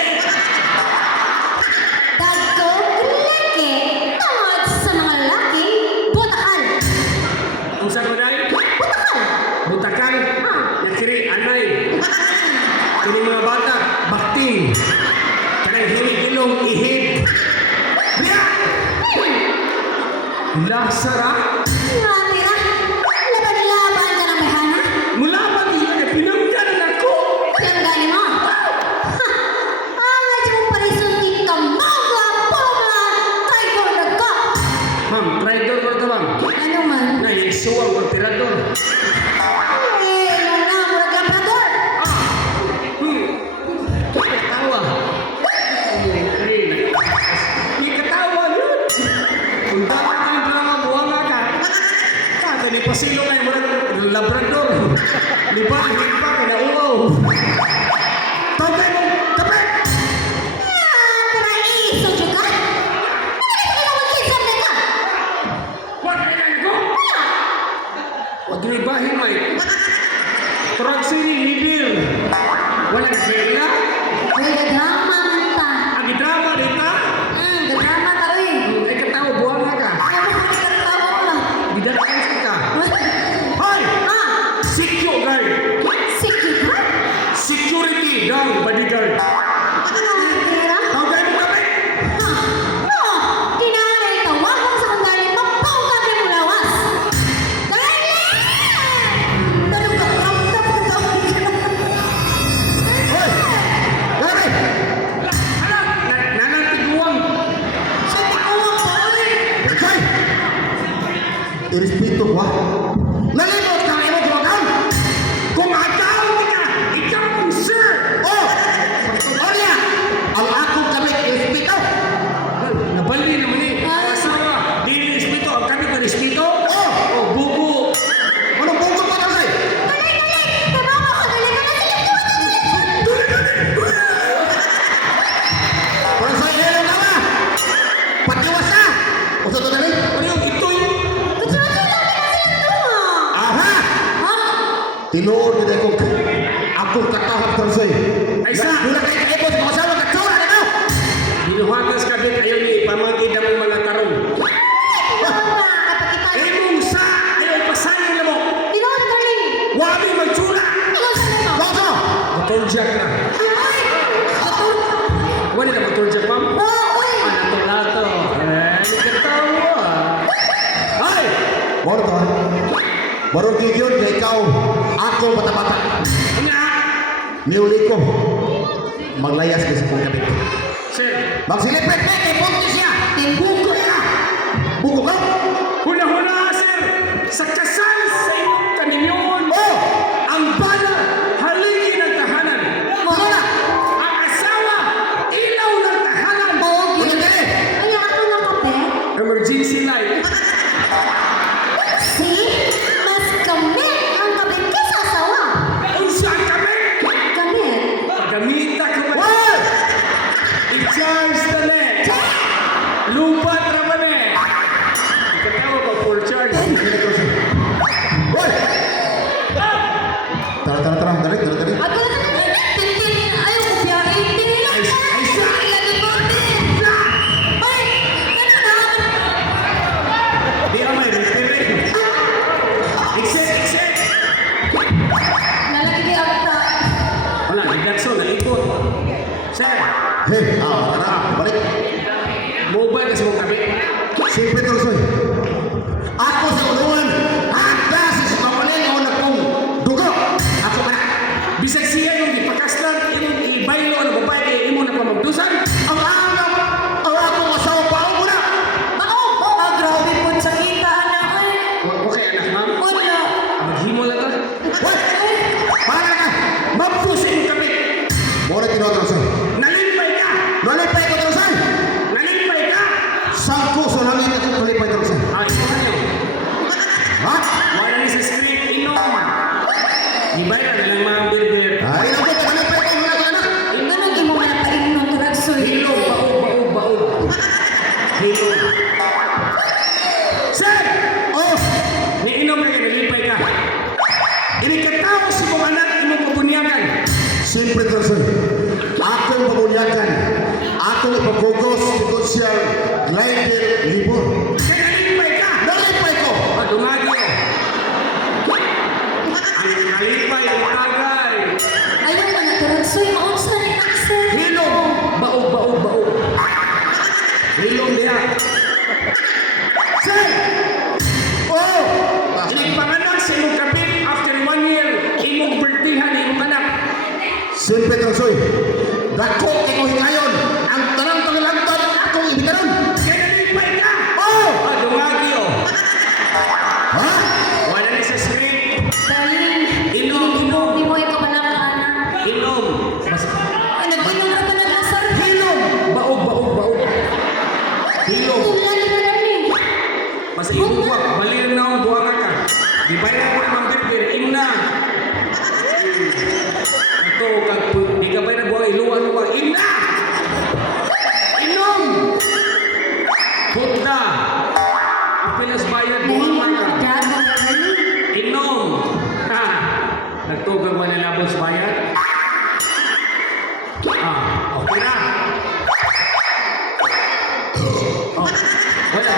Dagkog leke, tungod sa mga laki, butakal. Ang sa kuday, Butakal! butakan, nakiri anay. Kini mga bata, bakting. Kanang hilig-ilong ihid. Riya! Lasara, Nga tira, laban-laban ka ng mahana. mula pa nila na pinanggalan ako. Yang gani mo? Angay mo parisunti ka mga poma kay Gordaga. Ma'am, traidor ko ito ma'am. Ano man? Na Yesu ang kontirador. Nung na, murag labrador. Katawa. Di katawa yun. Kung dapat yung drama, buwanga ka. Kata ni Pasilo na yung labrador. Liba, liba, kinauaw. Tawagay mo, kapit! Tira iso juga. Ano mo kisam na ka? Huwag ka na ko. Huwag libahin, Mike. Turag sini, libil. Walang bela. Uy, gadrama ta. Ang drama dita. Gadrama ka rin. Ay katawa, buwanga ka. Ano mo ni katawa ko lang? Bidatang ka. Hoy! Secure guard. Sige ka? Security daw, bodyguard. Tira? Tawagay mo kami. Kinalay tawag ko sa kung galing mapaw kami mo lawas. Dali! Tanong ka, ramdam ko daw. Hoy! Lari! Anak! Nanatiguang. Sa taawang ko, uy! Hoy! Irespeto ko, ha? Nalimot ka kayo tuwagan! Kung atawag ka, ikaw ang sir! Oh! Onya! Ang akong kami, irespeto! Nabali naman eh. Ang asawa, di respeto. Ang kami na respeto. Oh, buko. Anong bungkot pa na sa'yo? Dali, dali! Tabama ko, dali, dali, dali! Para sa iyo na ba? Patiwas na! Usa to dali? Ano yung ito'y? Gusto-gusto lang na sila to, Aha! ha? Tinuod na ko. Ako katahap para sa'yo. Ay, sa? Wala kayo kaibot mo kasama ka tsura na no? Binuhagas ka din ayaw ni pamagid ang mga tarong. Imong sa ayaw pasanin na mo. Tinood, darling! Wabi magtsura. Tinood sa nito! Boso! Motorjack na. Ay! Ito! Wala na motorjack, ma'am? Oh, uy! Lato-lato. Ay, katawa. Ay! Moro to, ha? Moro kigyon na ikaw. Ako bata-bata. Nga! Niuli ko. Maglayas ka sa kong kabit. Sir, Magsilipit na kay Ponte siya. Buko ka. Buko ka? huna-huna, sir. Sa kasal sa inyong kaninyon. Oh! Ang bala, haligi ng tahanan. Ano na? Ang asawa, ilaw ng tahanan. Ulit ka eh. Ay, ako na kape? Emergency light. See? Mas kamit ang kabit kaysa sawa. Unsa kami? Kamit? Gamita ka ba? Hoy! Charles Tanet. Lupat naman eh. Katawa ba for Charles? Hoy! Tara, dali. Ako na tintin. Ayaw ko biyahe. Ay, sa! Lagi ko din. Ay! Ano na? Di ka may referee. Exit! Lalaki ako na. Wala, di Gatso, nalikot. Sir, Hey, balik. mobile kasi mong tabi. Siyempre terus, oy. Ako sa ulungan, handa sa kapanin o nagkong dugo. Ako man. Bisag siya yung ipakaslan, yung ibaylo ng babae, kaya imo na pamagdusan. Ang anam, ang akong asawa pa ako na. Grabe po sa kita, anak. Okay, anak, ma'am. Wala. Maghimo lang ka. Hoy! Para ka! Mapusin yung kapit. Muna tinood terus, oy. Nalipay ka! Nalipay ko terus, oy. Nalipay ka! Sangko sa langit ako nalipay terus, oy. Ay, ito na yun. Ha? Wala ni sa script, inom. Ibayra na lang mga birber. Ay, naku, nalipay ko mga anak. Anong imo na painom ng dragsoy? Hilong, baog. Hilong. Sir! Oh! Niinom na kayo, nalipay ka. Inikatawas mong anak, imong pabunyagan. Siyempre terus, oy. Akong pabunyakan. Akong ipagugos ikot siya Raidel Libor. Kaya nalipay ka. Nalipay ko! Padungagi. Ang nalipay, ang tagay. Ayaw mo na dragsoy. Maunsa ni Axel. Hilong, baog. Hilong diha. Sir! Oh! Inipanganak sa imong kapit after 1 year, imong birthdayan, imong anak. Siyempre terus, oy. Dako ikaw hingayon. Ang tanang pangalangtad akong ibitaron. Kaya nalipay ka. Oh! Padungagi o. Ha? Wala ni sa script. Darling. Inom. Di mo ikaw malakanan. Inom. Ay, nag-inom na ba nag-asar? Hilong. Baog. Hilong. Lali na dali. Basta ibubuwag, balir na ang buwangan ka. Di ba na po naman birthday, imna. Ito, di ka ba na buwang iluwa, imna! Inom! Punta! Ang pinas bayad, buwangan ka. Dagang dali. Inom! Ha! Nagtugang mo na labon sa bayad? Okay na. Oh,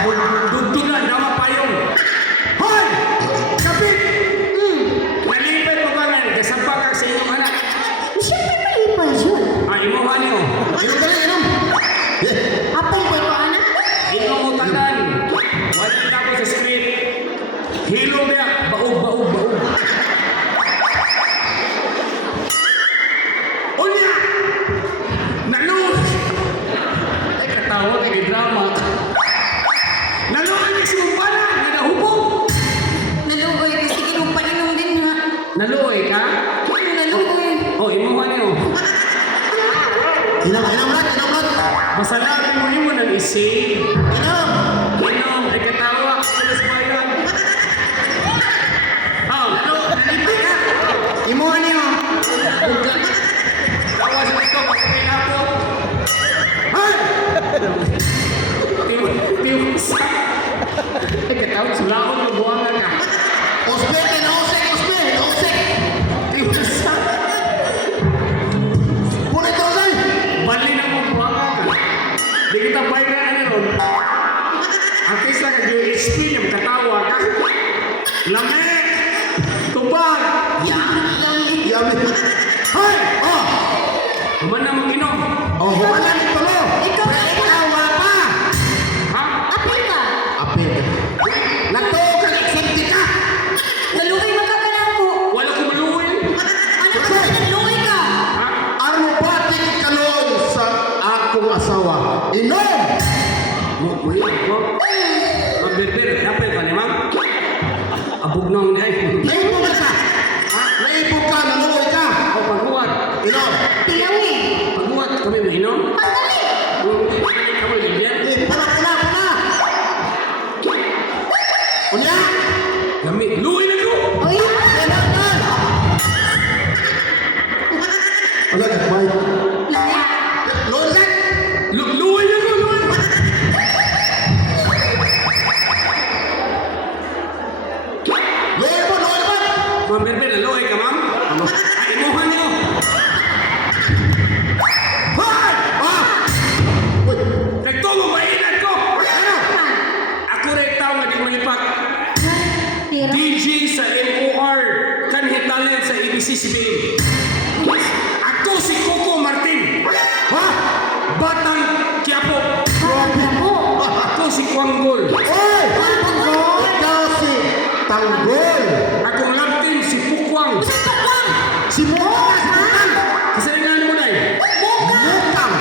wala, dugtungan, nama payong. Hoy! Kapit! Nalipay mo ba nga? Kasampa ka sa inyong anak. Siyempre malipay yun. Imuha niyo. Inom dali, inom. Yeah. Apay ko ito, anak. Inyong utanan. Wala na ako sa script. Hilo niya. Baog. Unya! Nalun! Ay, katawa ka kay drama. Nalun kasi mong pala. Nagahubog. Nalugoy kasi inom din nga. Naluoy ka? Nalugoy. Imuha niyo. Inom, rat. Masalamin mo yun ng isig. Inom. Inom, ay katawa. Alas bayan. Nalipay ka. Imuha niyo. Buka. Tawa sa ito, pagkakin ako. Ay! Tiwasa. Ay katawa, sulaon mo buwangan ka. Osbe, nausik. Tiwasa. Punit terus, oy. Bali na mo buwangan ka. Di kita bayar na ni Ron. Ang kaysa ka UHP niya, katawa ka. Lamig! Tubag! Yamin. Hoy! Oh! Kuman na mong inom. Oh, huwalan ito mo. Ikaw na ikaw. Tawa pa. Ha? Apil ka. Apil. Natuo ka, eksente ka. Nalugoy magkakalang ko. Wala ko maluwi. Anak ko na nalugoy ka. Ha? Ano batik kalon sa akong asawa? Inom! Muli ako. Magbibir. Dapat ka ni ma'am. Abog na ang ay. Naipo ka sa. Naipo ka, naluoy ka. O pagbuhat. Inom. Tiyawi. Pagbuhat kami mainom. Ang dali. Kami libyan. Pula. Unya? Kami. Luwi na ko. Oy. Wala ka, bay. Laya. Lola! sabihin. Ako si Coco Martin. Ha? Batang Quiapo. Ako si Kuanggol. Oy! Ikaw si Tanggol! Akong love team si Pukwang. Si Mukang! Kasalingan mo na eh. Mukang!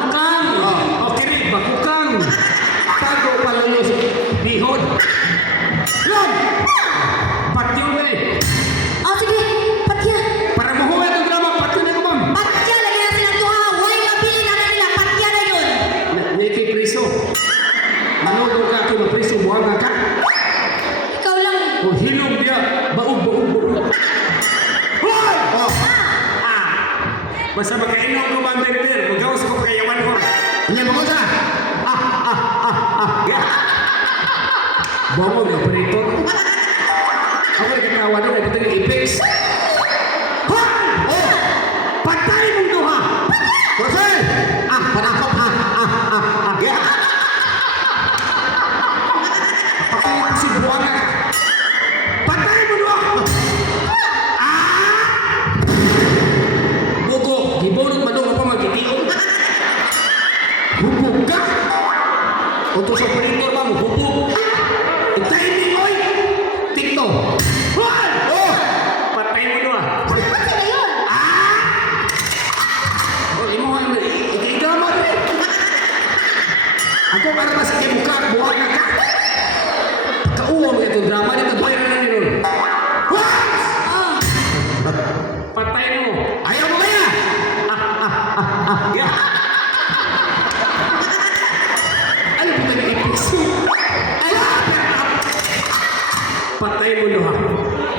Bukang. Okay rin, bakukang. Tago palayo si Bihod. Lord! Patyo na eh. Oh, sige, patya. Para mahuwi itong drama, patyo na ko, ma'am. Patya, lagi na silang tuha. Huwag nabili na nila. Patya na yun. Niki Priso. Manulog ka kung mapriso, buwang ka. Ikaw lang. O hilong dia, baog. Hoy! Oh, Basta magkainom ko, Ma'am Berber. Magawas ko pagkayawan ko. hindi mo ko siya! Buwang mo, operator. Ako nagkatawa doon, nagkita ng Apex. Hoy! Oh! Patay mong duha! Jose! Panakot ha! Pakinggan si buwanga ka. Patay mo duha! Bugo, gibunot manong pa magkitiyon. Hubog ka! Utos sa operator, ma'am, hubog. Timing, oy! Tikto! Hoy! Oh! Patay mo duha! Patya na yun. Oh, imo nga naman, ikiigama rin. Ako para mas ikimuka, buwag na ka. Kauwa mo itong drama nito, bayan na nila. What? Patay mo. Ayaw mo kaya? Ano ba tayo ipiso? Patay mo luha.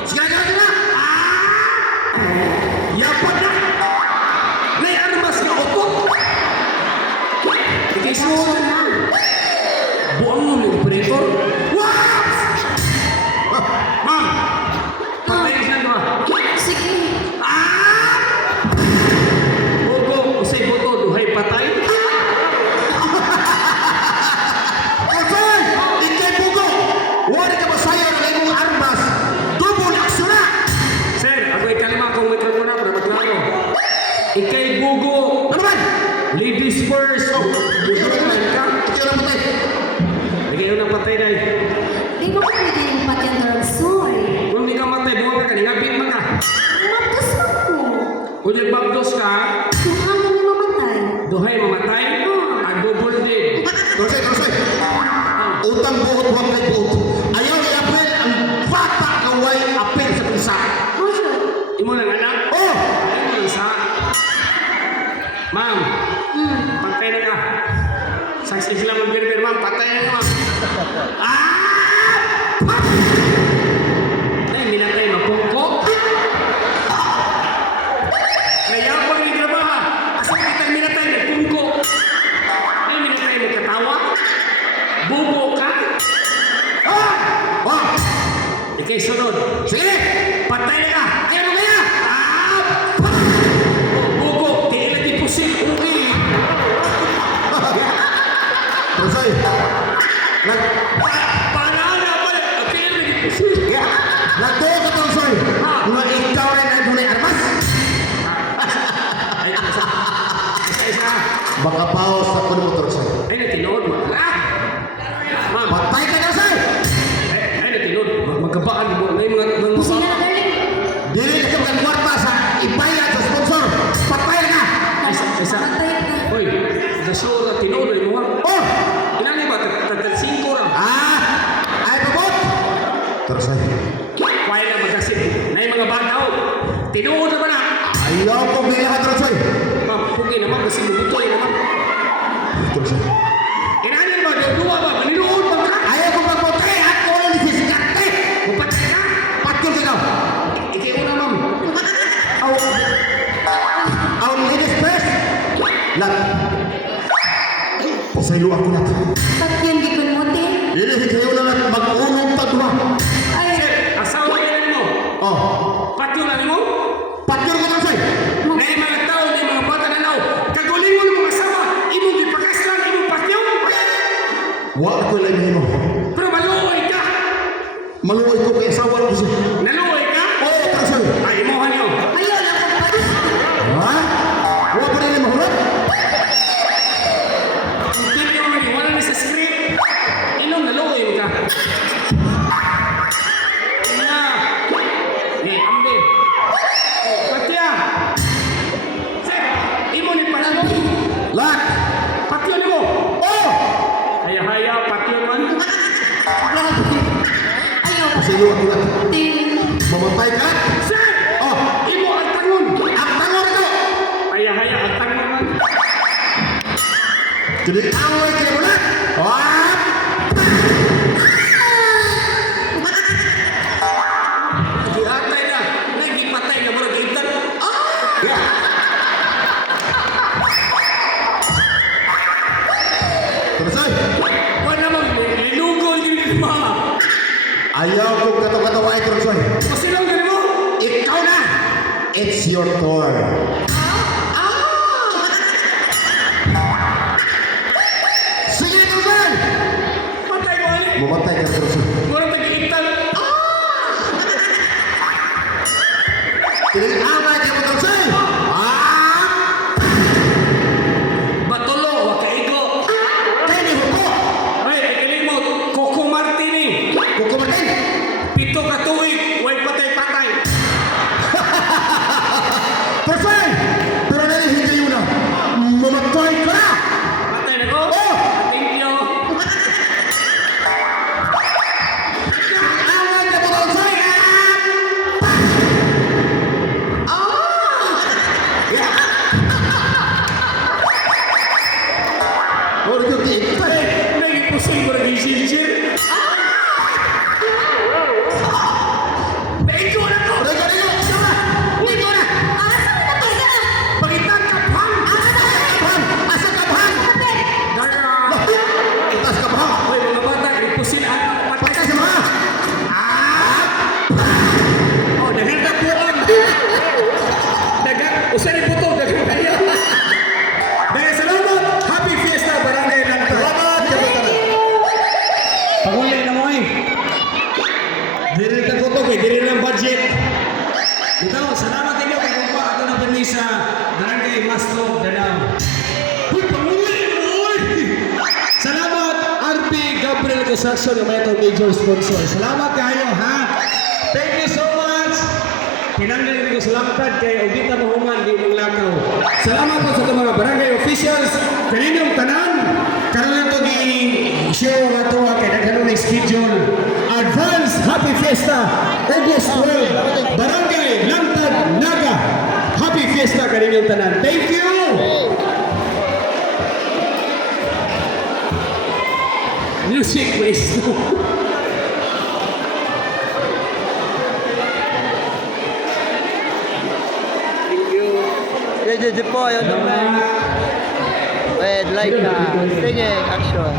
Sige na! Yapad na! May armas na otot! Ikay suwan na! Buang mo ng operator? What? Ma'am! Patay siya na! Sige. Bogo, usay boto, duhay patay? Jose! Ikay bugo! Wala ka masaya na imong armas! Double action na! Sir, ako ikalima kung may trapo na para maklaro. Ikay bugo! Ano man? Ladies first! Bugo naman ka? Ikaw na patay! Lagay yun ang patay na eh. Di ba pwede yung patya ng Ragsoy? Kung hindi ka matay, buwan ka, ningapit man ka. Mabdas ako. Kung nagbabdos ka, Tuhan na mamatay. duhay mamatay, agubol din. Jose! Utang buhot huwag kay buhot. Ayaw i-apel ang bata na way apel sa bansa. Roger. Imo lang anak? Oh! Imo lang sa... Ma'am, patay na ka. Saksi sila mag-berber, ma'am, patay na ka, ma'am. Ay, minatay mapungko. Kaya po rin drama, ha? Asal kita minatay mapungko. Ay, minatay mo katawa. Bubo ka. Oh! Ikay sunod. Sige! Patay na ka! Ayaw mo kaya! Bugo! Di lagi pusing! Uwi! Jose! Panana pa! Di lagi pusing! Nagtuo ka to, Jose! Nga ikaw rin ay dunay armas! Ay, isa! Baka paos sa kuno mo to, Jose. Ay, natinood mo! Ma'am! Patay ka na, Jose! Ay, natinood! Magkabaan mo! May mga... Sige na, darling. Dili ka magkwarta sa ibayad sa sponsor! Patay ka! Isa! Patay ka. Hoy! Dasyo na tinood! Ay, mo ha? Oh! Inani ba? Tatalsingko lang! Ay, pabot! Terus ay. Kaya na magkasip! Na yung mga bataw! Tinood na ba na? Ayaw ko bilihan, terus ay. Ma'am, pugay naman kasi mabutoy naman. Terus ay. Inani ba? Dua ba? Maninuod ba ka? Ayaw ko magpotay at ko lang disiskarte! Mupatay ka? Patul ka daw! Ikay una, ma'am. Aw ladies first! Lat! Pasaylo ako na. Patyan gikon mo, te. Dili kayo na lang mag-unong tagwa. Ay, Sir, asawa niya mo. Oh, Patyo na mo. patul ko na sa'yo! Na yung mga tao, na yung mga bata na nao. Kaguling mo ng mga asawa. Imong gipagas lang, imong patyo. Wa ko lang mo. Pero maluoy ka. Maluoy ko kay asawa ko siya. Naluoy ka. Oh, terus ay. Ay, imuhan niyo. Ha? Huwag pa rin mahulog? Ang tindi mo ni wala ni sa script. Ilong naluoy ka. Nga. Ni ambe. Katya. Sir, imo ni panamo. Lak! Patyo ni mo. Oh! Haya-haya patyo man. Ayaw. Sa iyo ako lang. Tin. Mamatay ka? Sir, Oh! imo ang tangon. Ang tango ito! Haya-haya ang tangon man. Jadi awal kayo mo na! Ah! Gihatay na. Nagipatay na mo na gitan. Terusay! Wala naman, linugol din ni mama. Ayaw kong katawa-katawa ay Terusay. Pasilang gani mo? Ikaw na! It's your turn. Sige, Terusay! Patay ko ani. Mamatay ka, Terusay. Wala tagiitan. Jadi awal kayo mo, Terusay! Ah! Batulo, wa kaigo. Kayo ni Huko! Ay, kalimot, Coco Martini. Huko Martin! Pito ka tuig, way patay-patay. Terusay! Pero nari hindi yun na. Mamatay ka na! Patay na ko. Oh! Thank you. Awal kayo mo, Terusay! Oh, ito kita. Nagipusing ko na gisilsir. Naigo na to. Mereka ni yuk, siapa? Naigo na. Asa na to ka? Pagitan ka, Pam. Kabhang! Asa kabhang! Daya. Atas kabhang! Hoy, mga bata, ipusin ang patay. Patay sa mga! Oh, dagan na buon. Dagan, usa ni butong, dagan kaya. Dahil salamat. Happy Fiesta, Barangay Lanta. Selamat ya Bukana. Pagulay na mo eh. Diri ka ko to, kay diri ng budget. Ito, salamat inyo kay kumpa ato na pinili sa Barangay Maslo, Danang. Uy, pangulay mo oy. Salamat RP Gabriel Construction, yung may itong major sponsor. Salamat kayo ha. Thank you so much. Pinanggaling ko sa lampad kay Audita Mahuman, di mong lakaw. Salamat po sa itong mga barangay officials. Kaninyong tanan. Karoon ito di show nga ito kay nagkaroon ng schedule. Advance Happy Fiesta August 12. Barangay Lantad, Naga. Happy Fiesta kaninyong tanan. Thank you! Music please. Sige, po, yun naman. Wait, like na. Sige, action.